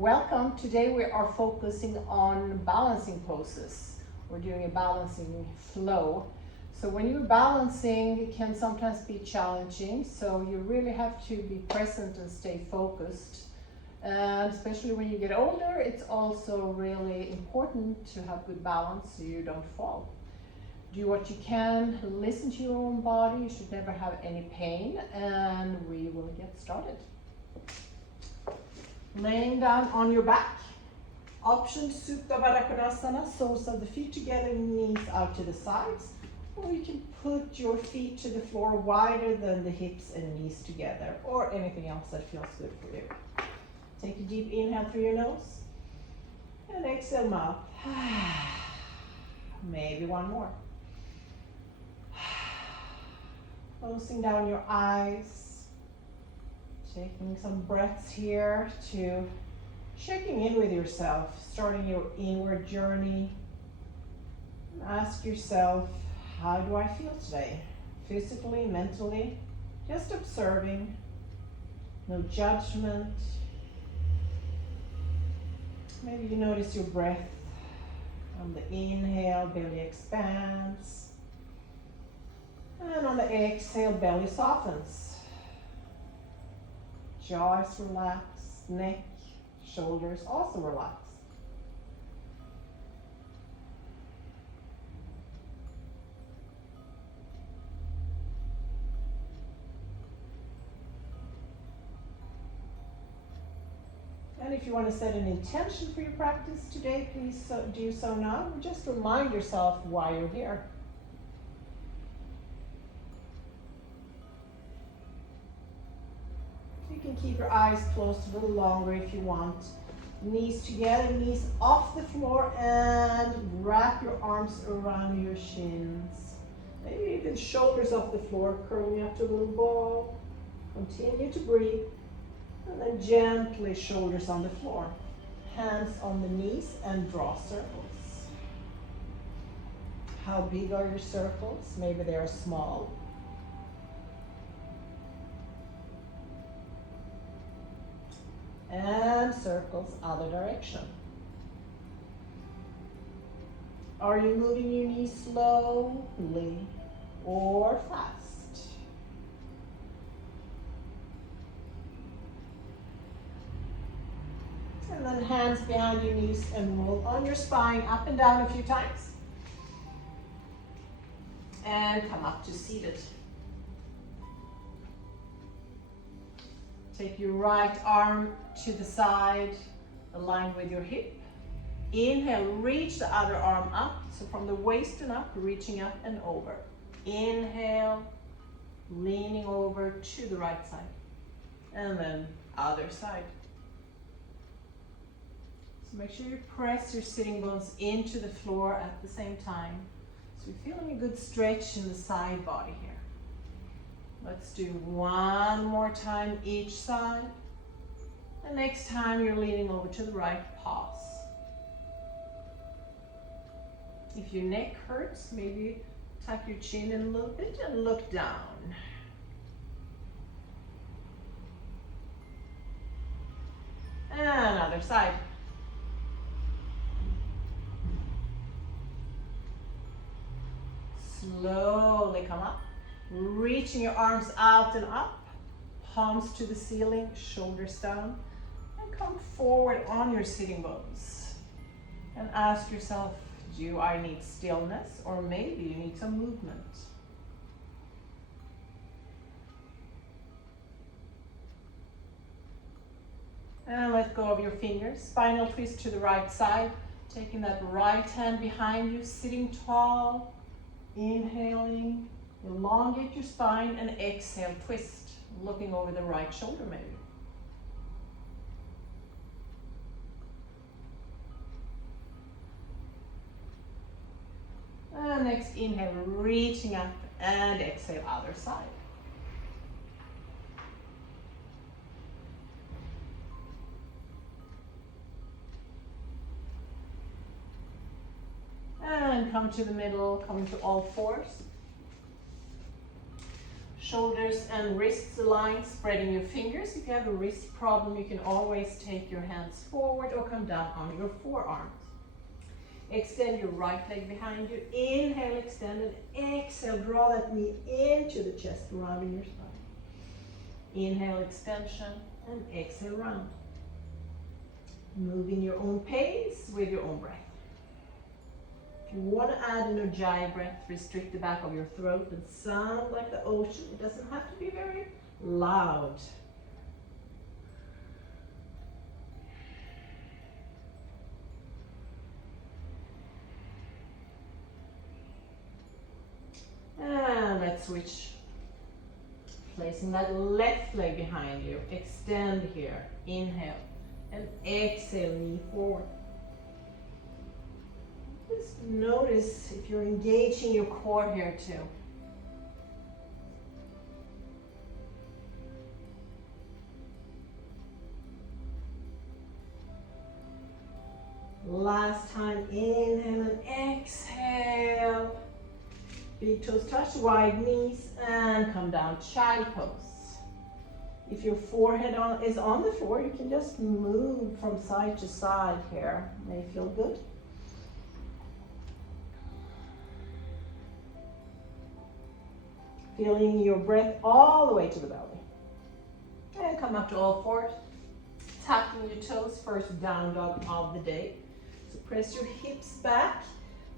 Welcome. Today we are focusing on balancing poses. We're doing a balancing flow. So when you're balancing, it can sometimes be challenging. So you really have to be present and stay focused. And especially when you get older, it's also really important to have good balance so you don't fall. Do what you can, listen to your own body. You should never have any pain, and we will get started. Laying down on your back. Option Supta Baddha Konasana, soles of the feet together, knees out to the sides. Or you can put your feet to the floor wider than the hips and knees together, or anything else that feels good for you. Take a deep inhale through your nose, and exhale mouth. Maybe one more. Closing down your eyes. Taking some breaths here to checking in with yourself, starting your inward journey. Ask yourself, how do I feel today? Physically, mentally, just observing, no judgment. Maybe you notice your breath. On the inhale, belly expands. And on the exhale, belly softens. Jaw is relaxed, neck, shoulders also relax. And if you want to set an intention for your practice today, please do so now. Just remind yourself why you're here. You can keep your eyes closed a little longer if you want. Knees together, knees off the floor, and wrap your arms around your shins. Maybe even shoulders off the floor, curling up to a little ball. Continue to breathe. And then gently shoulders on the floor. Hands on the knees and draw circles. How big are your circles? Maybe they are small. And circles other direction. Are you moving your knees slowly or fast? And then hands behind your knees and roll on your spine up and down a few times. And come up to seated. Take your right arm to the side, aligned with your hip. Inhale, reach the other arm up. So from the waist and up, reaching up and over. Inhale, leaning over to the right side. And then other side. So make sure you press your sitting bones into the floor at the same time. So you're feeling a good stretch in the side body here. Let's do one more time each side. And next time you're leaning over to the right, pause. If your neck hurts, maybe tuck your chin in a little bit and look down. And other side. Slowly come up. Reaching your arms out and up, palms to the ceiling, shoulders down, and come forward on your sitting bones. And ask yourself, do I need stillness, or maybe you need some movement? And let go of your fingers, spinal twist to the right side, taking that right hand behind you, sitting tall, inhaling. Elongate your spine and exhale, twist, looking over the right shoulder maybe. And next inhale, reaching up, and exhale, other side. And come to the middle, coming to all fours. Shoulders and wrists aligned, spreading your fingers. If you have a wrist problem, you can always take your hands forward or come down on your forearms. Extend your right leg behind you. Inhale, extend, and exhale. Draw that knee into the chest, rounding your spine. Inhale, extension, and exhale, round. Move in your own pace with your own breath. If you want to add an ujjayi breath, restrict the back of your throat and sound like the ocean. It doesn't have to be very loud. And let's switch. Placing that left leg behind you. Extend here. Inhale. And exhale, knee forward. Just notice if you're engaging your core here too. Last time, inhale and exhale. Big toes touch, wide knees, and come down, child pose. If your forehead is on the floor, you can just move from side to side here. May feel good. Feeling your breath all the way to the belly. And come up to all fours. Tapping your toes, first down dog of the day. So press your hips back.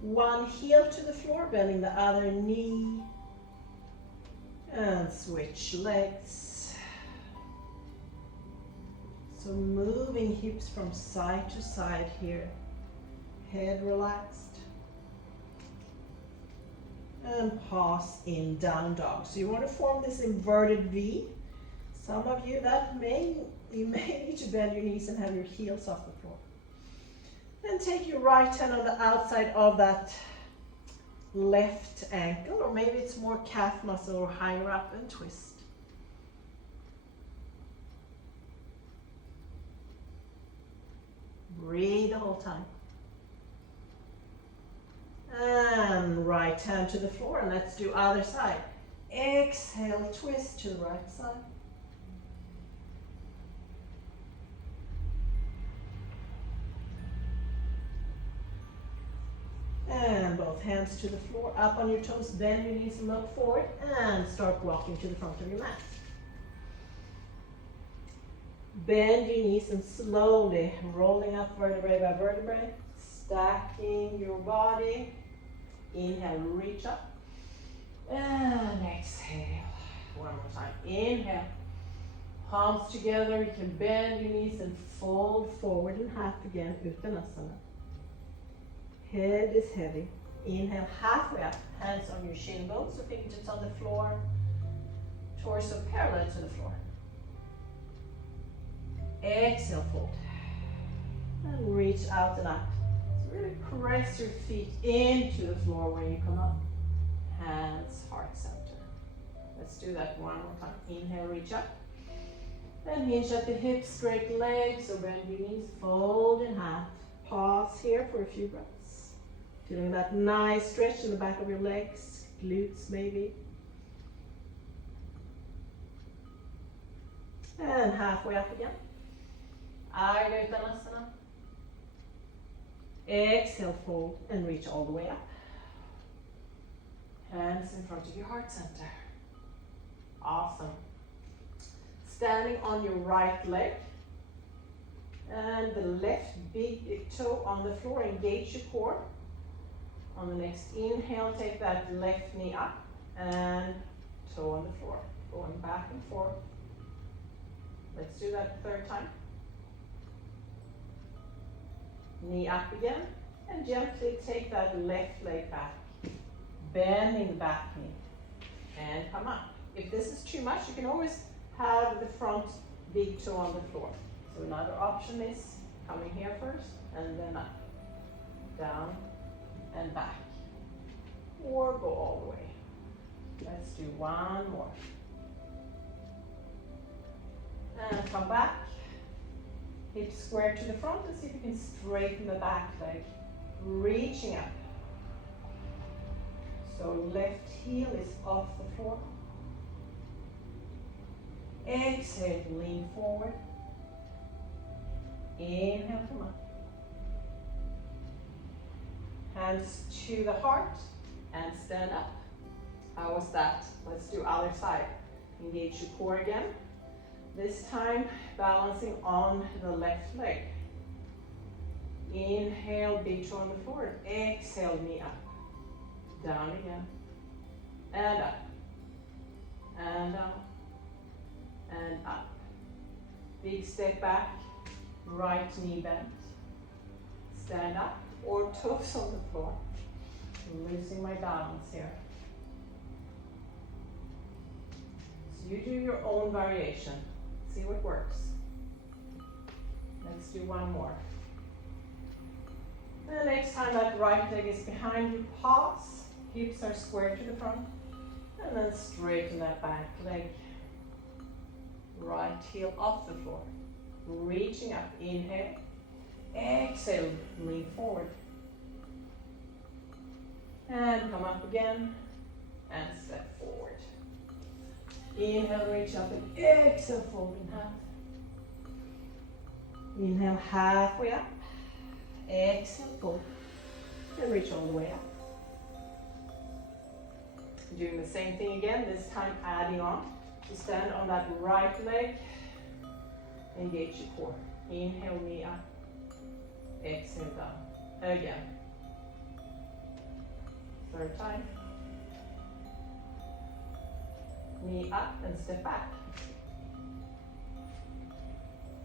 One heel to the floor, bending the other knee. And switch legs. So moving hips from side to side here. Head relaxed. And pause in down dog. So you want to form this inverted V. Some of you you may need to bend your knees and have your heels off the floor. Then take your right hand on the outside of that left ankle, or maybe it's more calf muscle or higher up, and twist. Breathe the whole time. And right hand to the floor, and let's do other side. Exhale, twist to the right side. And both hands to the floor, up on your toes, bend your knees and look forward, and start rocking to the front of your mat. Bend your knees and slowly rolling up vertebrae by vertebrae, stacking your body. Inhale, reach up, and exhale. One more time, inhale. Palms together, you can bend your knees and fold forward in half again, Uttanasana. Head is heavy. Inhale, halfway up, hands on your shin bones, so fingertips on the floor, torso parallel to the floor. Exhale, fold. And reach out and up. So really press your feet into the floor when you come up. Hands, heart center. Let's do that one more time. Inhale, reach up. Then hinge at the hips, straight legs, so bend your knees, fold in half. Pause here for a few breaths. Feeling that nice stretch in the back of your legs, glutes maybe. And halfway up again. Ardha Uttanasana. Exhale, fold, and reach all the way up. Hands in front of your heart center. Awesome. Standing on your right leg. And the left big toe on the floor, engage your core. On the next inhale, take that left knee up and toe on the floor. Going back and forth. Let's do that a third time. Knee up again, and gently take that left leg back. Bending the back knee. And come up. If this is too much, you can always have the front big toe on the floor. So another option is coming here first, and then up. Down and back. Or go all the way. Let's do one more. And come back. Hips square to the front, and see if you can straighten the back leg. Reaching up. So left heel is off the floor. Exhale, lean forward. Inhale, come up. Hands to the heart and stand up. How was that? Let's do other side. Engage your core again. This time, balancing on the left leg. Inhale, big toe on the floor. Exhale, knee up. Down again. And up. And down. And up. Big step back. Right knee bent. Stand up or toes on the floor. I'm losing my balance here. So you do your own variation. See what works. Let's do one more. The next time that right leg is behind you, pause. Hips are square to the front. And then straighten that back leg. Right heel off the floor. Reaching up. Inhale. Exhale. Lean forward. And come up again. And step forward. Inhale, reach up and exhale, fold in half. Inhale, halfway up. Exhale, fold. And reach all the way up. Doing the same thing again, this time adding on. To stand on that right leg. Engage your core. Inhale, knee up. Exhale, down. Again. Third time. Knee up and step back.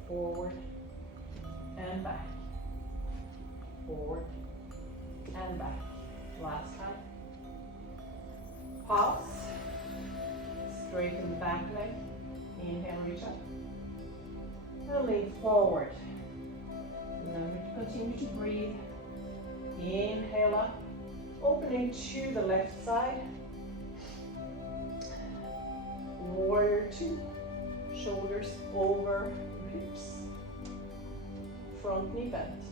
Forward and back. Forward and back. Last time. Pause. Straighten the back leg. Inhale, reach up. And lean forward. Remember to continue to breathe. Inhale up. Opening to the left side. Warrior two. Shoulders over hips. Front knee bent.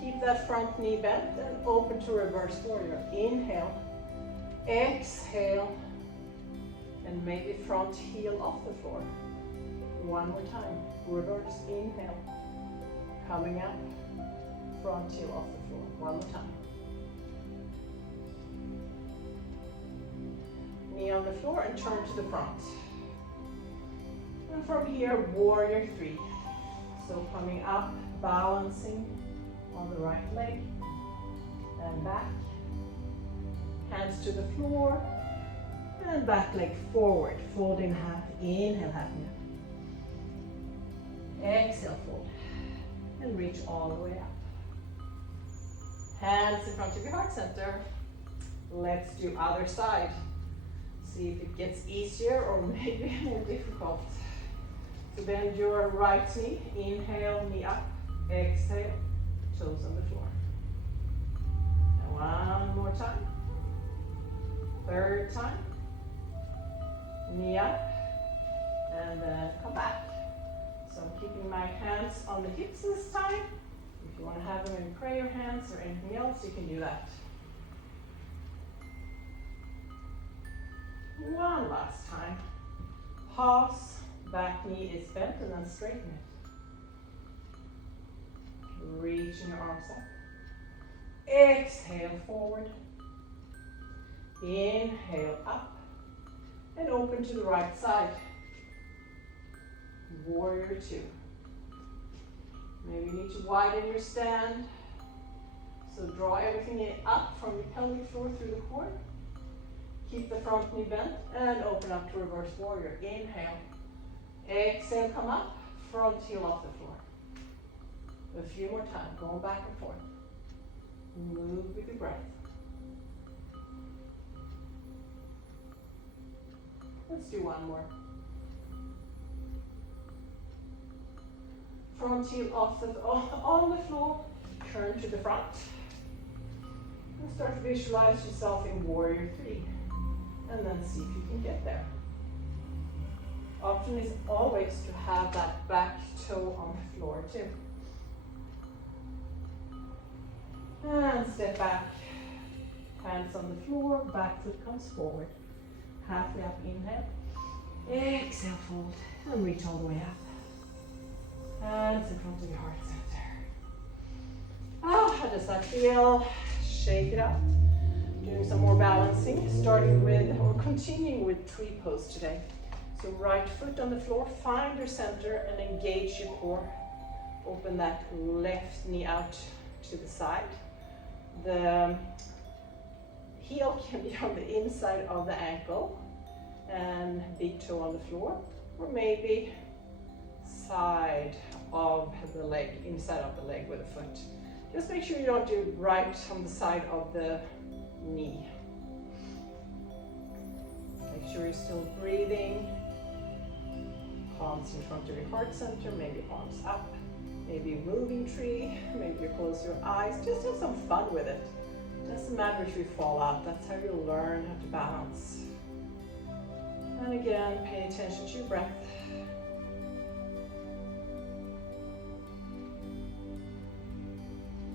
Keep that front knee bent and open to reverse warrior. Inhale. Exhale. And maybe front heel off the floor. One more time. Reverse. Inhale. Coming up. Front heel off the floor. One more time. Knee on the floor and turn to the front. And from here, warrior three. So coming up, balancing on the right leg and back. Hands to the floor and back leg forward. Fold in half. Inhale, half knee. Exhale, fold. And reach all the way up. Hands in front of your heart center. Let's do other side. See if it gets easier or maybe more difficult. So bend your right knee. Inhale, knee up. Exhale, toes on the floor. And one more time. Third time. Knee up. And then come back. So I'm keeping my hands on the hips this time. If you want to have them in prayer hands or anything else, you can do that. One last time. Pause. Back knee is bent and then straighten it. Reaching your arms up. Exhale forward. Inhale up. And open to the right side. Warrior two. Maybe you need to widen your stand. So draw everything in up from the pelvic floor through the core. Keep the front knee bent and open up to reverse warrior. Inhale. Exhale, come up. Front heel off the floor. A few more times. Going back and forth. Move with your breath. Let's do one more. Front heel off on the floor. Turn to the front. And start to visualize yourself in warrior three. And then see if you can get there. Option is always to have that back toe on the floor too. And step back. Hands on the floor, back foot comes forward. Halfway up, inhale. Exhale, fold, and reach all the way up. Hands in front of your heart center. Ah, how does that feel? Shake it out. Doing some more balancing, starting with, or continuing with tree pose today. So right foot on the floor, find your center and engage your core. Open that left knee out to the side. The heel can be on the inside of the ankle and big toe on the floor, or maybe side of the leg, inside of the leg with the foot. Just make sure you don't do right on the side of the knee. Make sure you're still breathing. Palms in front of your heart center, maybe palms up, maybe moving tree, maybe you close your eyes. Just have some fun with it. Doesn't matter if you fall out, that's how you learn how to balance. And again, pay attention to your breath.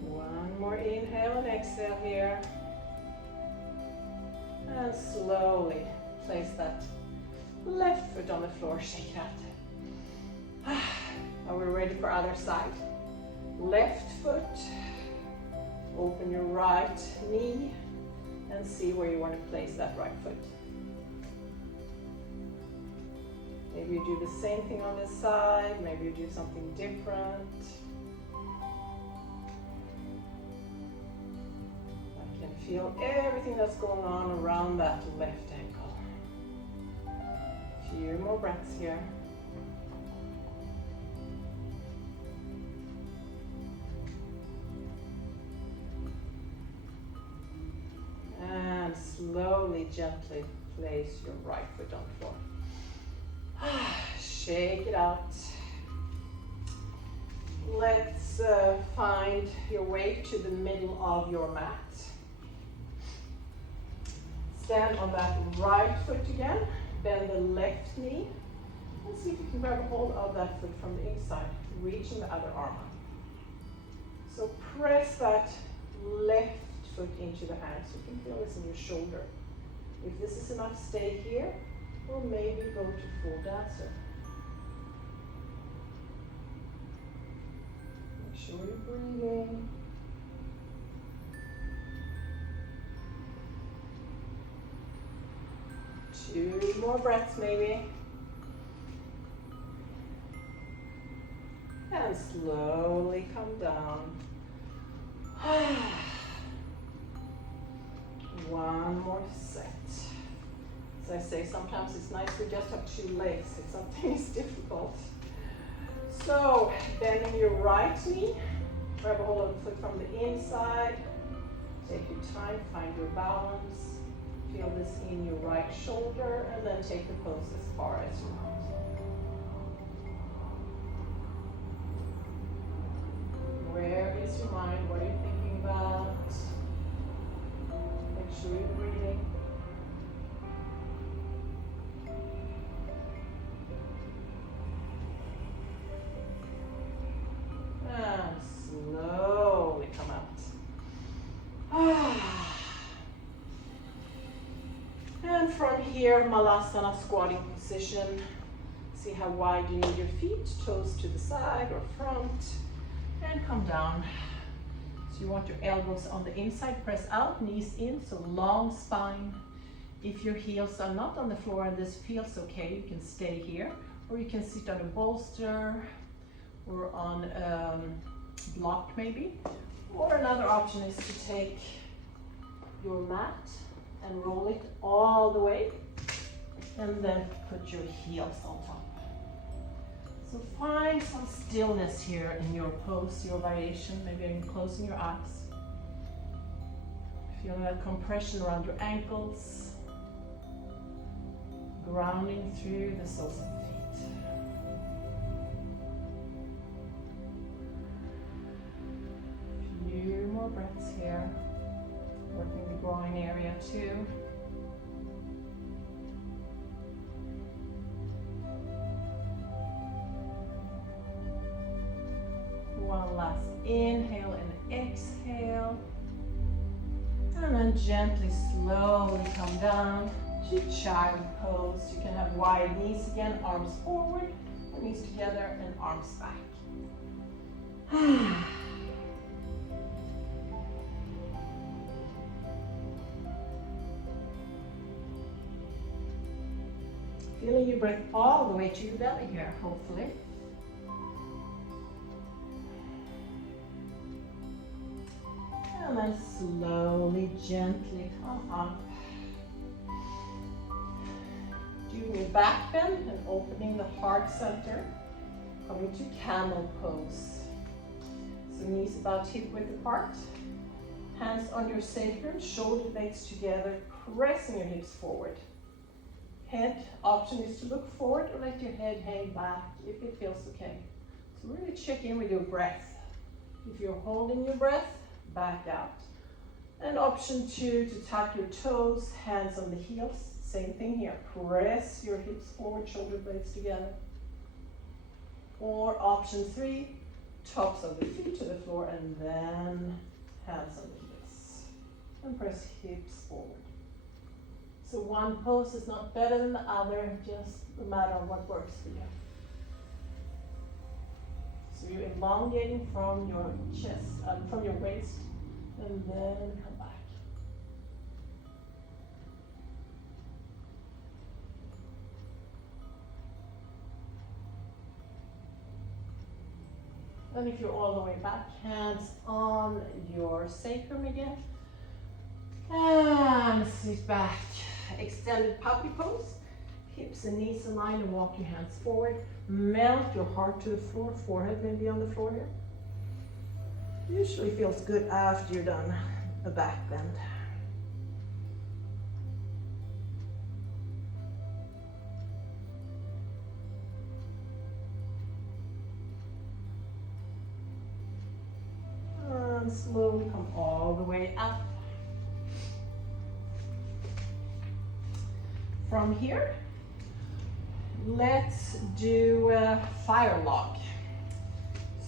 One more inhale and exhale here. And slowly place that left foot on the floor, shake it out. Now we're ready for other side. Left foot, open your right knee and see where you want to place that right foot. Maybe you do the same thing on this side, maybe you do something different. I can feel everything that's going on around that left ankle. A few more breaths here. And slowly, gently place your right foot on the floor. Shake it out. Let's find your way to the middle of your mat. Stand on that right foot again. Bend the left knee. And see if you can grab a hold of that foot from the inside, reaching the other arm up. So press that left foot into the hand so you can feel this in your shoulder. If this is enough, stay here. Or maybe go to full dancer. Make sure you're breathing. Two more breaths maybe. And slowly come down. One more set. As I say, sometimes it's nice to just have two legs if something is difficult. So, bending your right knee, grab a hold of the foot from the inside, take your time, find your balance, feel this in your right shoulder, and then take the pose as far as you want. Where is your mind? What are you thinking about? Make sure you're breathing. And slowly come out. And from here, Malasana squatting position. See how wide you need your feet, toes to the side or front, and come down. So you want your elbows on the inside, press out, knees in, so long spine. If your heels are not on the floor and this feels okay, you can stay here, or you can sit on a bolster, or on block maybe. Or another option is to take your mat and roll it all the way and then put your heels on top. So find some stillness here in your pose, your variation, maybe even closing your eyes. Feeling that compression around your ankles, grounding through the soles of the feet. Few more breaths here, working the groin area too. One last inhale and exhale. And then gently, slowly come down. to child pose. You can have wide knees again, arms forward, knees together, and arms back. Feeling your breath all the way to your belly here, hopefully. And then slowly, gently come up. Doing your back bend and opening the heart center. Coming to camel pose. So knees about hip width apart. Hands on your sacrum, shoulder blades together, pressing your hips forward. Head option is to look forward or let your head hang back if it feels okay. So really check in with your breath. If you're holding your breath, back out. And option 2 to tuck your toes, hands on the heels. Same thing here. Press your hips forward, shoulder blades together. Or option 3, tops of the feet to the floor and then hands on the heels. And press hips forward. So one pose is not better than the other, just a matter of what works for you. So you're elongating from your chest, from your waist, and then come back. And if you're all the way back, hands on your sacrum again. And sit back. Extended puppy pose. Hips and knees aligned and walk your hands forward. Melt your heart to the floor, forehead maybe on the floor here. Usually feels good after you're done a back bend. And slowly come all the way up. From here, let's do a fire log.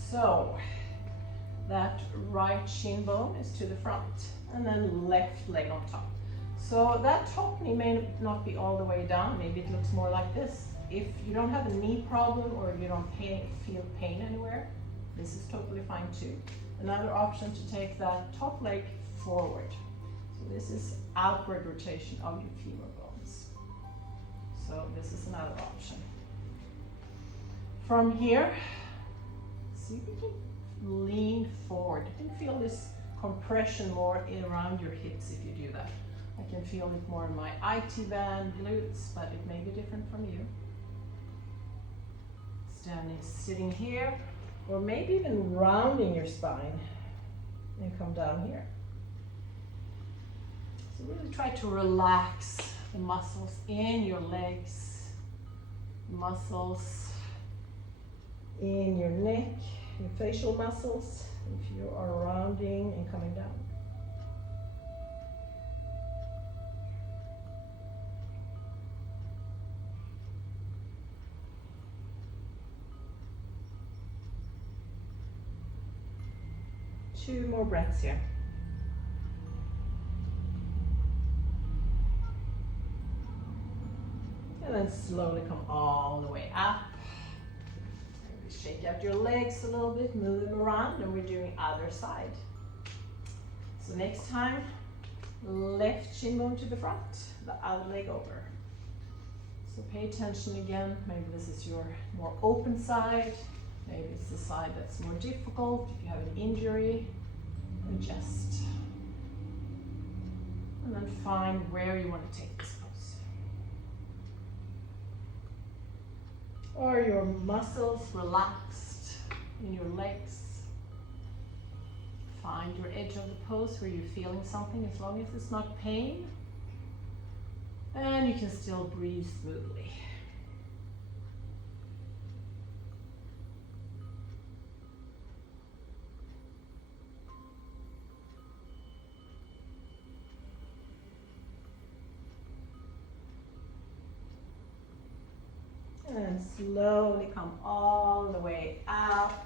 So that right shin bone is to the front and then left leg on top. So that top knee may not be all the way down. Maybe it looks more like this. If you don't have a knee problem or if you don't feel pain anywhere, this is totally fine too. Another option to take that top leg forward. So this is outward rotation of your femur bones. So this is another option. From here, see if you can lean forward. You can feel this compression more around your hips if you do that. I can feel it more in my IT band, glutes, but it may be different from you. Standing, sitting here, or maybe even rounding your spine and come down here. So really try to relax the muscles in your legs, muscles in your neck, your facial muscles, if you are rounding and coming down. Two more breaths here. And then slowly come all the way up. Maybe shake out your legs a little bit, move them around, and we're doing other side. So next time, left shin bone to the front, the other leg over. So pay attention again. Maybe this is your more open side. Maybe it's the side that's more difficult. If you have an injury, adjust. And then find where you want to take this pose. Are your muscles relaxed in your legs? Find your edge of the pose where you're feeling something, as long as it's not pain. And you can still breathe smoothly. And slowly come all the way up.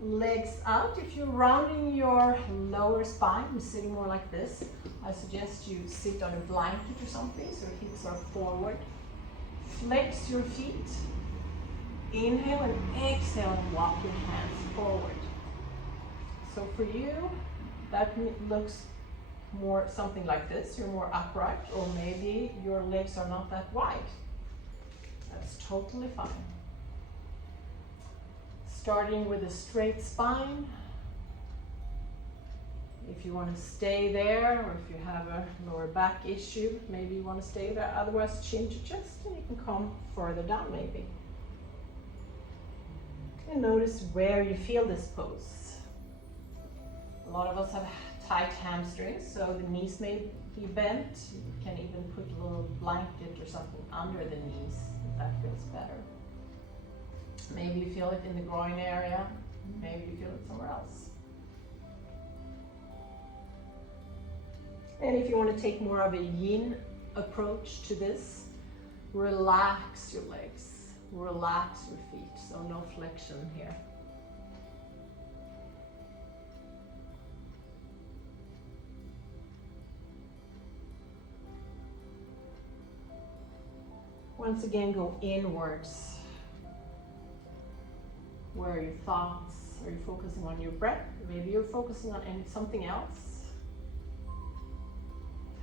Legs out. If you're rounding your lower spine, you're sitting more like this, I suggest you sit on a blanket or something so your hips are forward. Flex your feet. Inhale and exhale and walk your hands forward. So for you, that looks more something like this. You're more upright, or maybe your legs are not that wide. That's totally fine. Starting with a straight spine. If you want to stay there, or if you have a lower back issue, maybe you want to stay there. Otherwise, chin to chest, and you can come further down maybe. And notice where you feel this pose. A lot of us have tight hamstrings, so the knees may be bent. You can even put a little blanket or something under the knees if that feels better. Maybe you feel it in the groin area, maybe you feel it somewhere else. And if you want to take more of a yin approach to this, relax your legs, relax your feet, so no flexion here. Once again, go inwards. Where are your thoughts? Are you focusing on your breath? Maybe you're focusing on something else.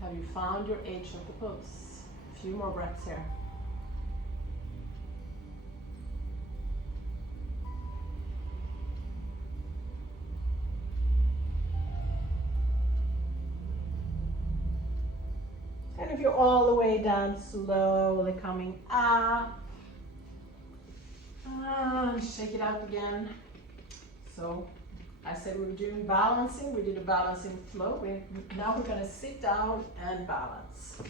Have you found your edge of the pose? A few more breaths here. And if you're all the way down, slowly coming up. Shake it out again. So I said we were doing balancing. We did a balancing flow. Now we're going to sit down and balance.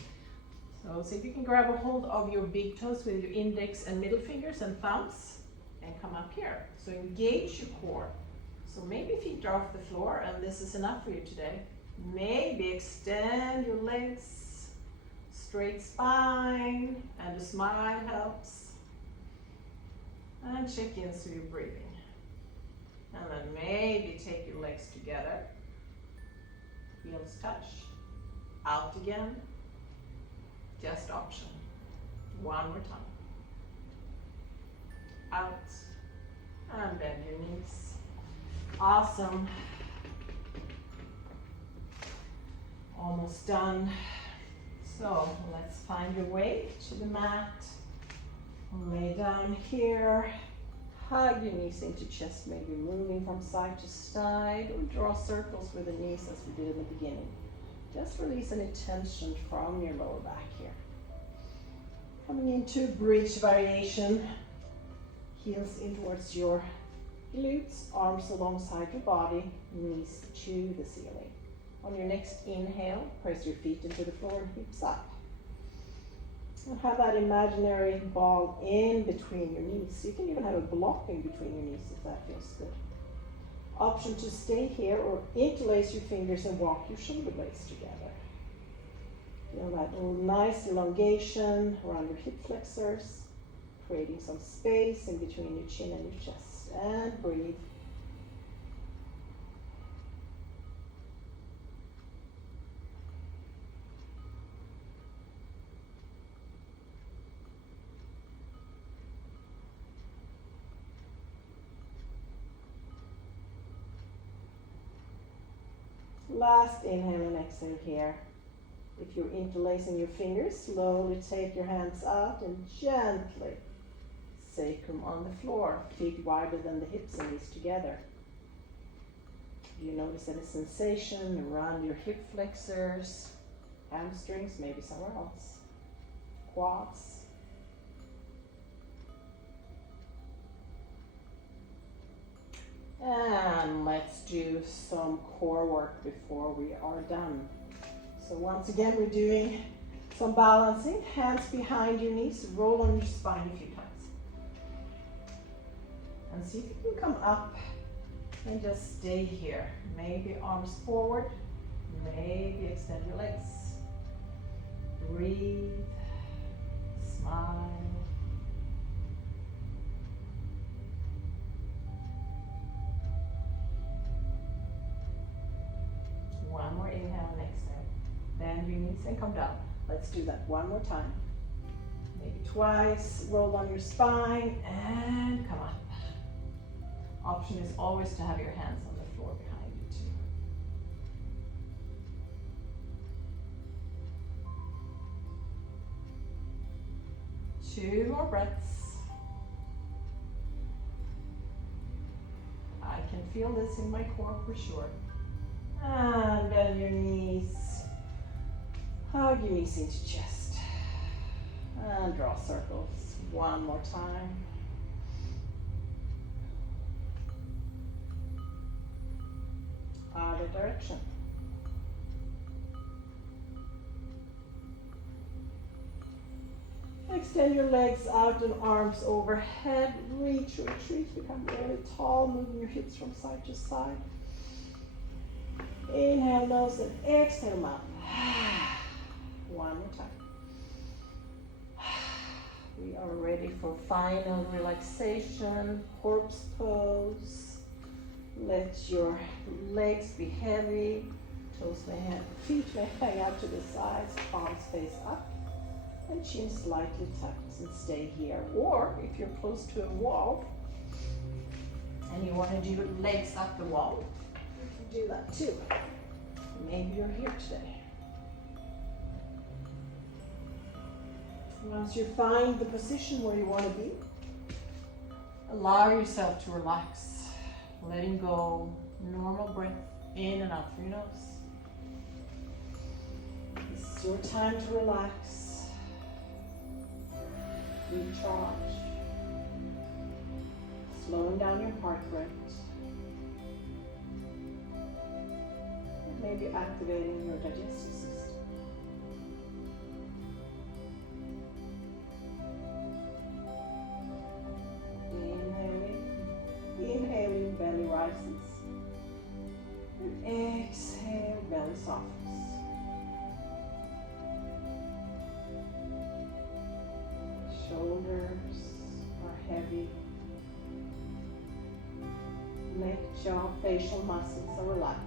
So see if you can grab a hold of your big toes with your index and middle fingers and thumbs and come up here. So engage your core. So maybe feet are off the floor and this is enough for you today. Maybe extend your legs, straight spine, and a smile helps. And check in through your breathing. And then maybe take your legs together. Heels touch. Out again. Just option. One more time. Out. And bend your knees. Awesome. Almost done. So let's find your way to the mat. Lay down here, hug your knees into chest, maybe moving from side to side, or draw circles with the knees as we did in the beginning. Just release any tension from your lower back here. Coming into bridge variation, heels in towards your glutes, arms alongside your body, knees to the ceiling. On your next inhale, press your feet into the floor and hips up. And have that imaginary ball in between your knees. You can even have a block in between your knees if that feels good. Option to stay here or interlace your fingers and walk your shoulder blades together. Feel that little nice elongation around your hip flexors, creating some space in between your chin and your chest. And breathe. Last inhale and exhale here. If you're interlacing your fingers, slowly take your hands out and gently sacrum on the floor, feet wider than the hips and knees together. You notice any sensation around your hip flexors, hamstrings, maybe somewhere else, quads. And let's do some core work before we are done. So once again, we're doing some balancing. Hands behind your knees, roll on your spine a few times. And see if you can come up and just stay here. Maybe arms forward, maybe extend your legs. Breathe, smile. and exhale. Bend your knees and come down. Let's do that one more time. Maybe twice. Roll on your spine and come up. Option is always to have your hands on the floor behind you too. 2 more breaths. I can feel this in my core for sure. And bend your knees. Hug your knees into chest. And draw circles. One more time. Other direction. Extend your legs out and arms overhead. Reach, retreat, become really tall, moving your hips from side to side. Inhale nose and exhale mouth. One more time. We are ready for final relaxation, corpse pose. Let your legs be heavy, feet may hang out to the sides, palms face up, and chin slightly tucked, and stay here. Or if you're close to a wall and you want to do legs up the wall, you can do that too. Maybe you're here today. Once you find the position where you want to be, allow yourself to relax. Letting go, normal breath in and out through your nose. This is your time to relax, recharge, slowing down your heart rate, and maybe activating your digestive system. Inhaling, belly rises, and exhale, belly softens. Shoulders are heavy. Neck, jaw, facial muscles are relaxed.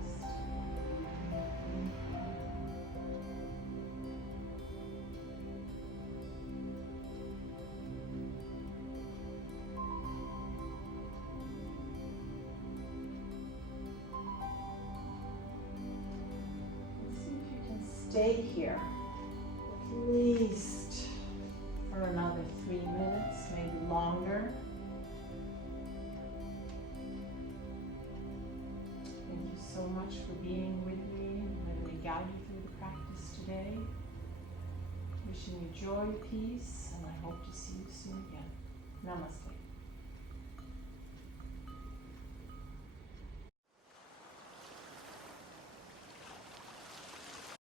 Stay here at least for another 3 minutes, maybe longer. Thank you so much for being with me and letting me guide you through the practice today. Wishing you joy, peace, and I hope to see you soon again. Namaste.